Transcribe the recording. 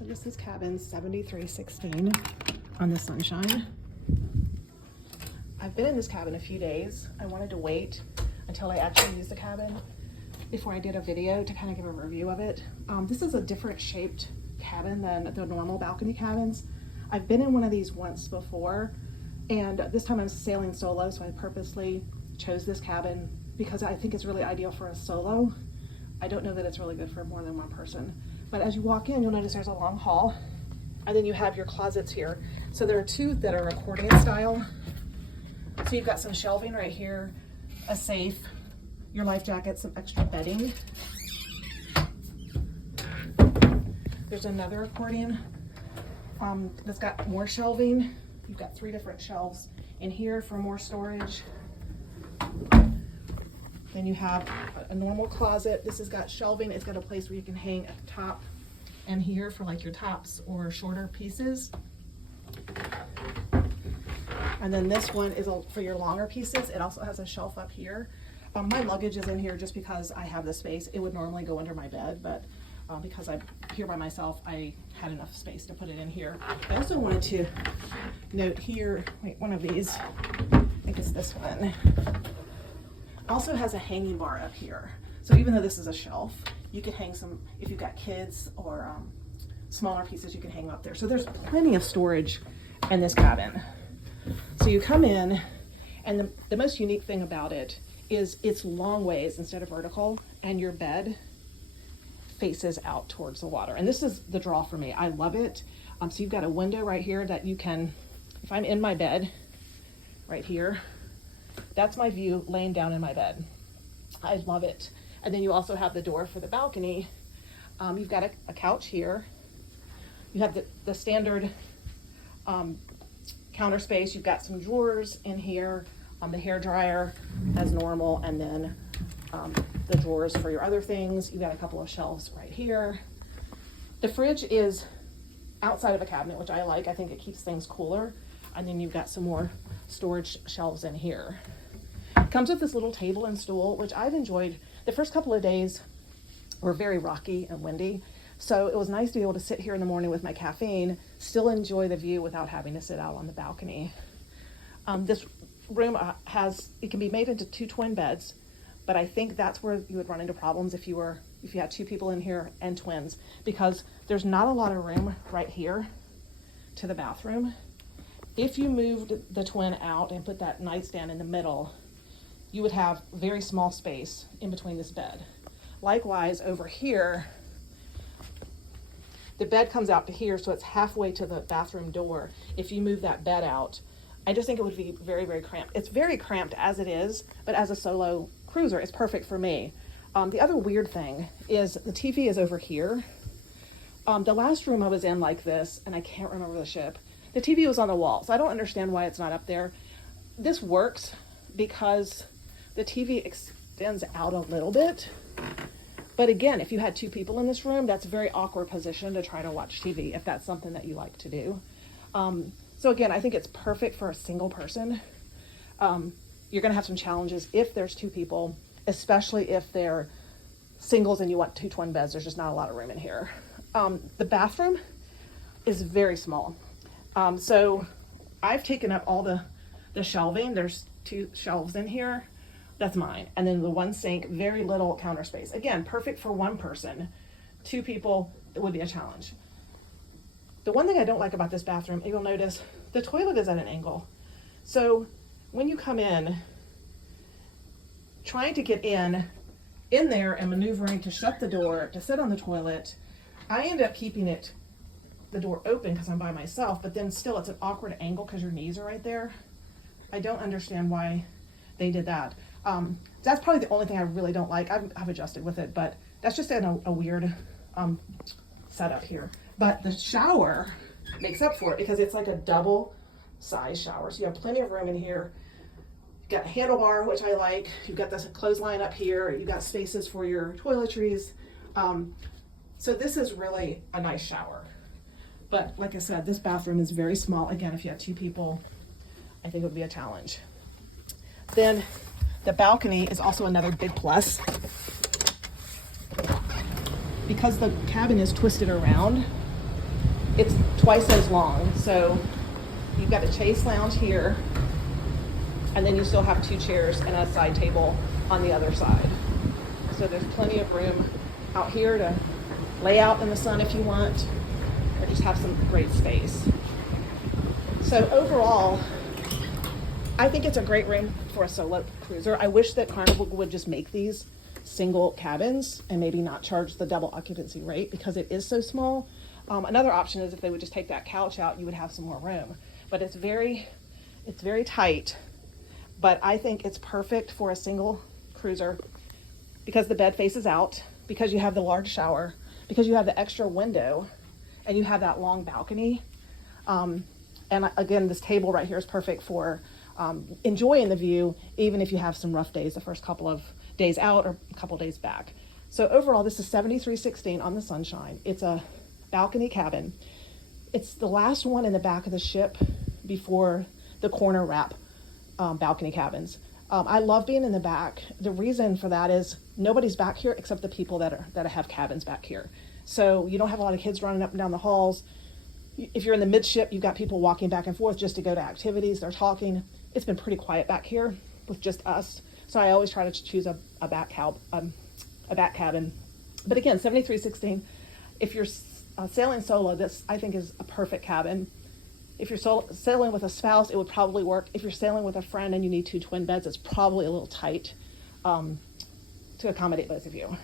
So this is cabin 7316 on the Sunshine. I've been in this cabin a few days. I wanted to wait until I actually used the cabin before I did a video to kind of give a review of it. This is a different shaped cabin than the normal balcony cabins. I've been in one of these once before, and this time I'm sailing solo, so I purposely chose this cabin because I think it's really ideal for a solo. I don't know that it's really good for more than one person. But as you walk in, you'll notice there's a long hall, and then you have your closets here. So there are two that are accordion style. So you've got some shelving right here, a safe, your life jacket, some extra bedding. There's another accordion that's got more shelving. You've got 3 different shelves in here for more storage. Then you have a normal closet. This has got shelving. It's got a place where you can hang a top, and here for like your tops or shorter pieces. And then this one is for your longer pieces. It also has a shelf up here. My luggage is in here just because I have the space. It would normally go under my bed, but because I'm here by myself, I had enough space to put it in here. I also wanted to note here, wait, one of these, I think it's this one, also has a hanging bar up here. So even though this is a shelf, you can hang some, if you've got kids or smaller pieces, you can hang up there. So there's plenty of storage in this cabin. So you come in, and the most unique thing about it is it's long ways instead of vertical, and your bed faces out towards the water. And this is the draw for me. I love it. So you've got a window right here that you can, if I'm in my bed right here, that's my view laying down in my bed. I love it. And then you also have the door for the balcony. You've got a couch here. You have the standard counter space. You've got some drawers in here, the hair dryer as normal, and then the drawers for your other things. You've got a couple of shelves right here. The fridge is outside of a cabinet, which I like. I think it keeps things cooler. And then you've got some more storage shelves in here. It comes with this little table and stool, which I've enjoyed. The first couple of days were very rocky and windy, so it was nice to be able to sit here in the morning with my caffeine, still enjoy the view without having to sit out on the balcony. This room it can be made into 2 twin beds, but I think that's where you would run into problems if you had 2 people in here and twins, because there's not a lot of room right here to the bathroom. If you moved the twin out and put that nightstand in the middle, you would have very small space in between this bed. Likewise, over here, the bed comes out to here, so it's halfway to the bathroom door. If you move that bed out, I just think it would be very, very cramped. It's very cramped as it is, but as a solo cruiser, it's perfect for me. The other weird thing is the TV is over here. The last room I was in like this, and I can't remember the ship, the TV was on the wall, so I don't understand why it's not up there. This works because the TV extends out a little bit. But again, if you had 2 people in this room, that's a very awkward position to try to watch TV if that's something that you like to do. So again, I think it's perfect for a single person. You're gonna have some challenges if there's 2 people, especially if they're singles and you want 2 twin beds. There's just not a lot of room in here. The bathroom is very small. So I've taken up all the shelving. There's 2 shelves in here. That's mine. And then the 1 sink, very little counter space. Again, perfect for 1 person. 2 people, it would be a challenge. The one thing I don't like about this bathroom, you'll notice the toilet is at an angle. So when you come in, trying to get in there and maneuvering to shut the door, to sit on the toilet, I end up keeping the door open because I'm by myself, but then still it's an awkward angle because your knees are right there. I don't understand why they did that. That's probably the only thing I really don't like. I've adjusted with it, but that's just a weird setup here. But the shower makes up for it because it's like a double size shower. So you have plenty of room in here. You've got a handlebar, which I like. You've got this clothesline up here. You've got spaces for your toiletries. So this is really a nice shower. But like I said, this bathroom is very small. Again, if you have 2 people, I think it would be a challenge. Then the balcony is also another big plus. Because the cabin is twisted around, it's twice as long. So you've got a chase lounge here, and then you still have 2 chairs and a side table on the other side. So there's plenty of room out here to lay out in the sun if you want, or just have some great space. So overall, I think it's a great room for a solo cruiser. I wish that Carnival would just make these single cabins and maybe not charge the double occupancy rate because it is so small. Another option is if they would just take that couch out, you would have some more room. But it's very tight. But I think it's perfect for a single cruiser because the bed faces out, because you have the large shower, because you have the extra window, and you have that long balcony. And again, this table right here is perfect for enjoying the view, even if you have some rough days the first couple of days out or a couple days back. So overall, this is $73.16 on the Sunshine. It's a balcony cabin. It's the last one in the back of the ship before the corner wrap balcony cabins. I love being in the back. The reason for that is nobody's back here except the people that have cabins back here. So you don't have a lot of kids running up and down the halls. If you're in the midship, you've got people walking back and forth just to go to activities. They're talking. It's been pretty quiet back here with just us. So I always try to choose a back cabin. But again, $73.16. If you're sailing solo, this I think is a perfect cabin. If you're sailing with a spouse, it would probably work. If you're sailing with a friend and you need 2 twin beds, it's probably a little tight to accommodate both of you.